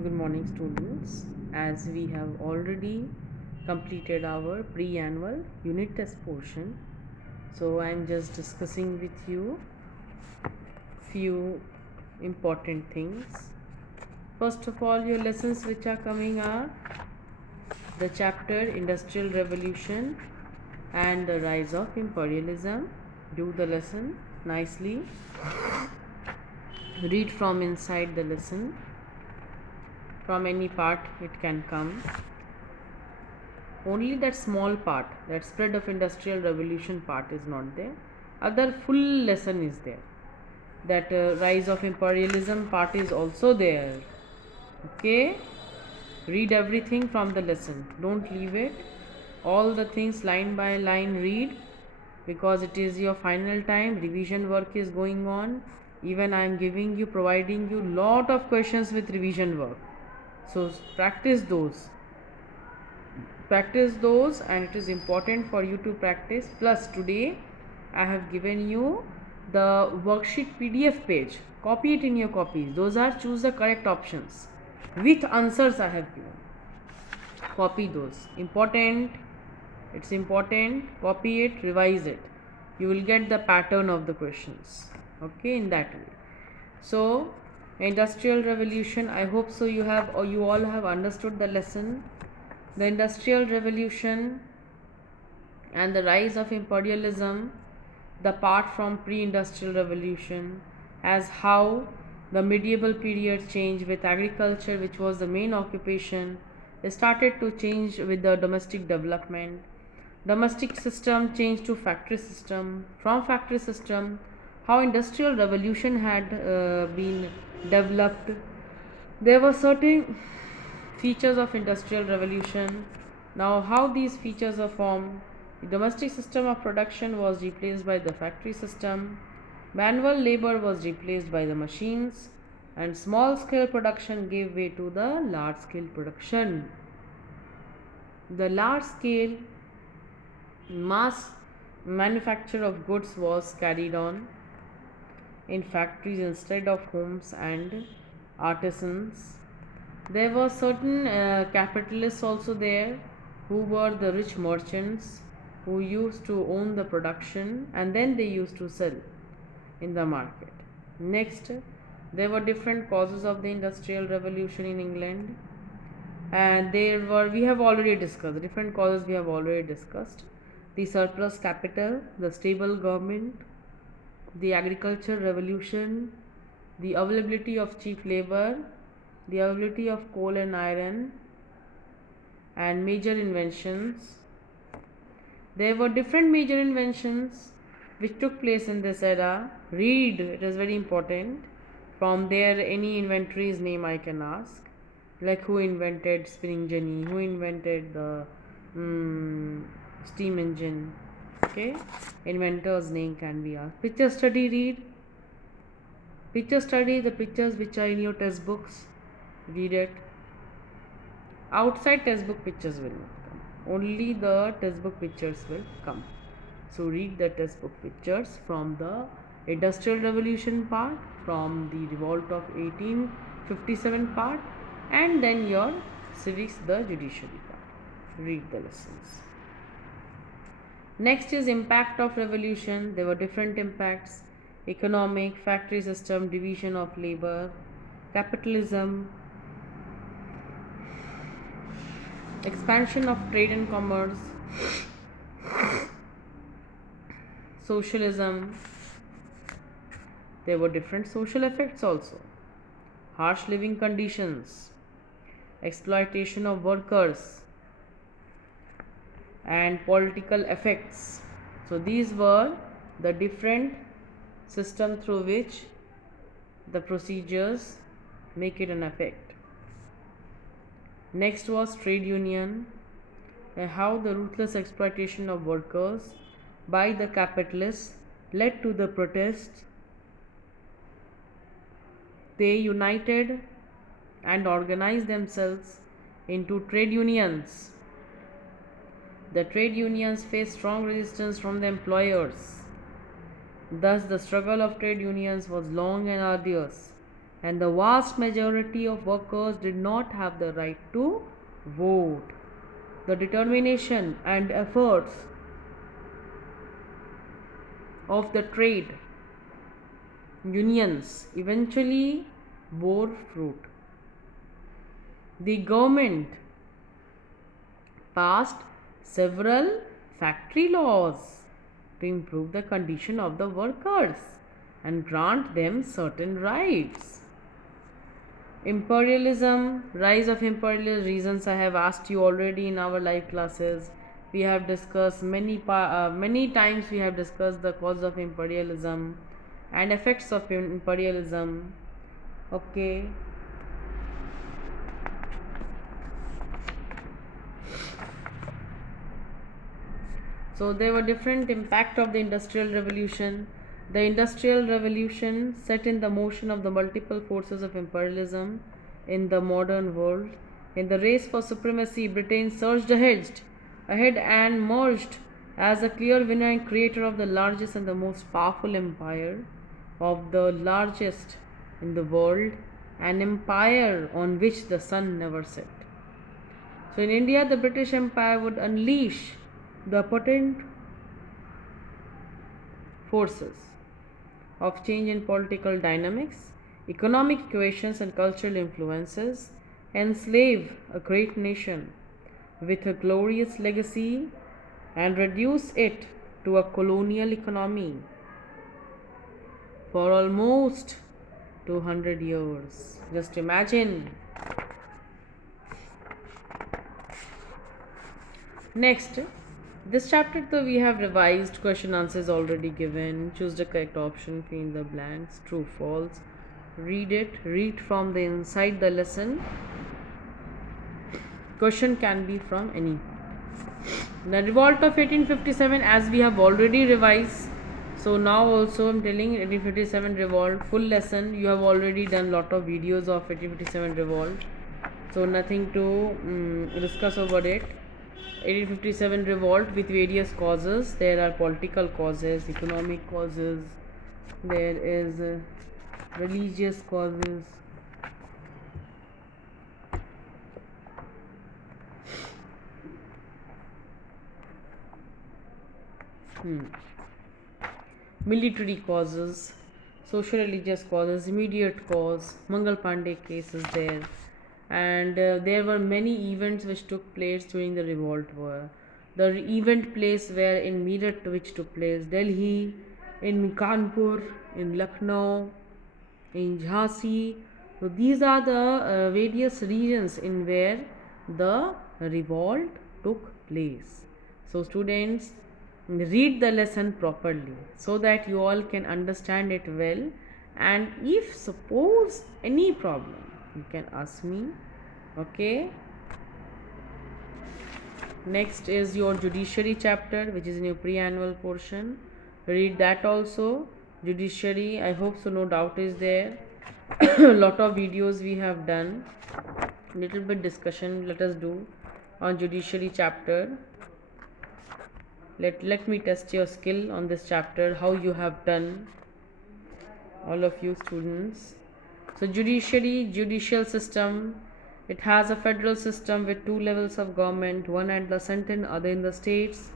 Good morning, students. As we have already completed our pre-annual unit test portion, so I am just discussing with you few important things. First of all, your lessons which are coming are the chapter Industrial Revolution and the Rise of Imperialism. Do the lesson nicely. Read from inside the lesson. From any part it can come. Only that small part, that spread of industrial revolution part is not there. Other full lesson is there. That rise of imperialism part is also there. Okay, read everything from the lesson, don't leave it. All the things line by line read, because it is your final time, revision work is going on. Even I am providing you lot of questions with revision work, so practice those, and it is important for you to practice. Plus today I have given you the worksheet PDF page. Copy it in your copies. Those are choose the correct options with answers I have given. Copy those. Important. It's important. Copy it, revise it. You will get the pattern of the questions. Okay, in that way. So industrial revolution, I hope so you have, or you all have understood the lesson. The Industrial Revolution and the rise of imperialism, the part from pre-industrial revolution, as how the medieval period changed with agriculture, which was the main occupation, started to change with the domestic development. Domestic system changed to factory system. From factory system, how industrial revolution had been developed. There were certain features of industrial revolution. Now how these features are formed: the domestic system of production was replaced by the factory system, manual labor was replaced by the machines, and small scale production gave way to the large scale production. The large scale mass manufacture of goods was carried on in factories instead of homes and artisans. There were certain capitalists also there, who were the rich merchants who used to own the production and then they used to sell in the market. Next, there were different causes of the industrial revolution in England, and we have already discussed the different causes. We have already discussed the surplus capital, the stable government, the agriculture revolution, the availability of cheap labor, the availability of coal and iron, and major inventions. There were different major inventions which took place in this era. Read, it is very important. From there, any inventory's name I can ask, like who invented spinning jenny, who invented the steam engine. Okay, inventor's name can be asked. Picture study, read. Picture study, the pictures which are in your test books, read it. Outside textbook pictures will not come, only the textbook pictures will come. So read the textbook pictures from the industrial revolution part, from the revolt of 1857 part, and then your civics, the judiciary part. Read the lessons. Next is impact of revolution. There were different impacts: economic, factory system, division of labor, capitalism, expansion of trade and commerce, socialism. There were different social effects also: harsh living conditions, exploitation of workers, and political effects. So these were the different system through which the procedures make it an effect. Next was trade union, how the ruthless exploitation of workers by the capitalists led to the protests. They united and organized themselves into trade unions. The trade unions faced strong resistance from the employers. Thus, the struggle of trade unions was long and arduous. and the vast majority of workers did not have the right to vote. The determination and efforts of the trade unions eventually bore fruit. The government passed several factory laws to improve the condition of the workers and grant them certain rights. Imperialism, rise of imperial reasons I have asked you already in our live classes. We have discussed many times. We have discussed the cause of imperialism and effects of imperialism. Okay. So there were different impact of the industrial revolution. The industrial revolution set in the motion of the multiple forces of imperialism in the modern world. In the race for supremacy, Britain surged ahead and emerged as a clear winner and creator of the largest and the most powerful empire of the largest in the world, an empire on which the sun never set. So in India, the British Empire would unleash the potent forces of change in political dynamics, economic equations, and cultural influences, enslave a great nation with a glorious legacy and reduce it to a colonial economy for almost 200 years. Just imagine. Next, this chapter though we have revised, question answers already given. Choose the correct option, fill in the blanks, true, false. Read it, read from the inside the lesson. Question can be from any. The revolt of 1857, as we have already revised. So now also I'm telling 1857 revolt, full lesson. You have already done lot of videos of 1857 revolt. So nothing to discuss over it. 1857 revolt with various causes. There are political causes, economic causes, there is religious causes. Military causes, social religious causes, immediate cause. Mangal Pandey case is there, and there were many events which took place during the revolt war. The event place were in Meerut, which took place Delhi, in Kanpur, in Lucknow, in Jhansi. So these are the various regions in where the revolt took place. So students, read the lesson properly so that you all can understand it well, and if suppose any problem you can ask me. Okay. Next is your judiciary chapter, which is in your pre-annual portion. Read that also. Judiciary, I hope so, no doubt is there. Lot of videos we have done, little bit discussion let us do on judiciary chapter. Let me test your skill on this chapter, how you have done, all of you students. So judiciary, judicial system, it has a federal system with two levels of government, one at the center, other in the states.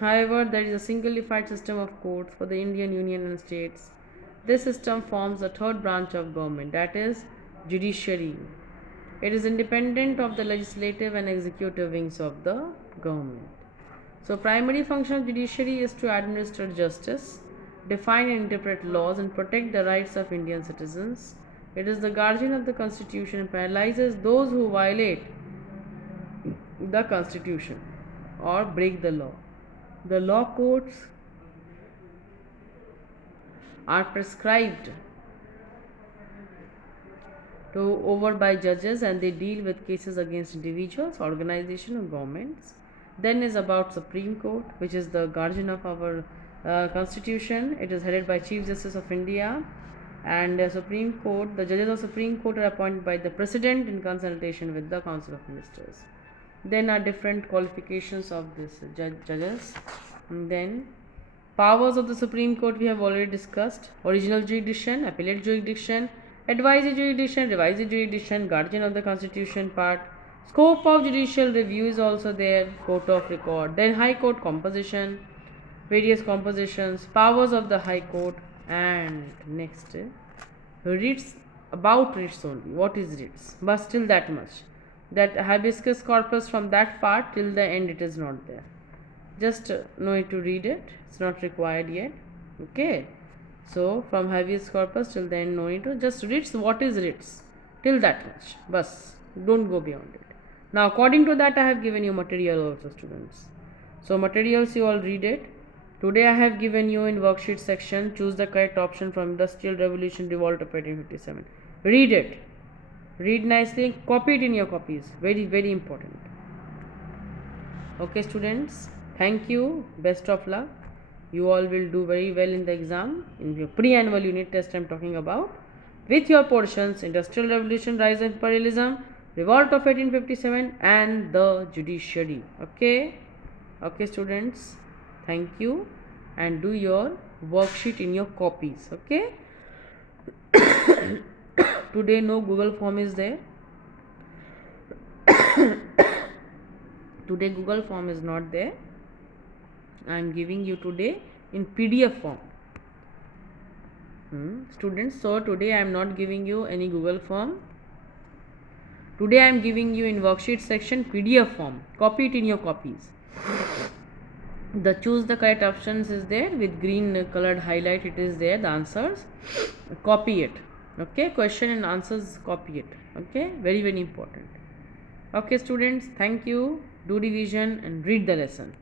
However, there is a simplified system of courts for the Indian Union and states. This system forms the third branch of government, that is judiciary. It is independent of the legislative and executive wings of the government. So primary function of judiciary is to administer justice, define and interpret laws, and protect the rights of Indian citizens. It is the guardian of the constitution and penalizes those who violate the constitution or break the law. The law courts are prescribed to over by judges, and they deal with cases against individuals, organizations, or governments. Then is about Supreme Court, which is the guardian of our constitution. It is headed by Chief Justice of India, and Supreme Court, the judges of Supreme Court are appointed by the President in consultation with the Council of Ministers. Then are different qualifications of this judges. And then Powers of the Supreme Court we have already discussed. Original jurisdiction, appellate jurisdiction, advisory jurisdiction, revised jurisdiction, guardian of the constitution part. Scope of judicial review is also there, court of record. Then High Court composition, various compositions, powers of the High Court, and next writs, about writs only. What is writs? But still that much. That habeas corpus from that part till the end it is not there. Just know it to read it. It's not required yet. Okay. So from habeas corpus till the end know it to just writs. What is writs? Till that much. Bus. Don't go beyond it. Now according to that I have given you material also, students. So materials you all read it. Today I have given you in worksheet section, choose the correct option from Industrial Revolution, Revolt of 1857. Read it. Read nicely. Copy it in your copies. Very, very important. Okay, students. Thank you. Best of luck. You all will do very well in the exam. In your pre-annual unit test I am talking about. With your portions, Industrial Revolution, Rise of Imperialism, Revolt of 1857 and the Judiciary. Okay. Okay, students. Thank you. And do your worksheet in your copies. Okay. Today no Google form is there. Today Google form is not there. I am giving you today in PDF form. Students, so today I am not giving you any Google form. Today I am giving you in worksheet section PDF form. Copy it in your copies. The choose the correct options is there with green colored highlight. It is there, the answers. Copy it. Okay, question and answers, copy it. Okay, very, very important. Okay, students, thank you. Do revision and read the lesson.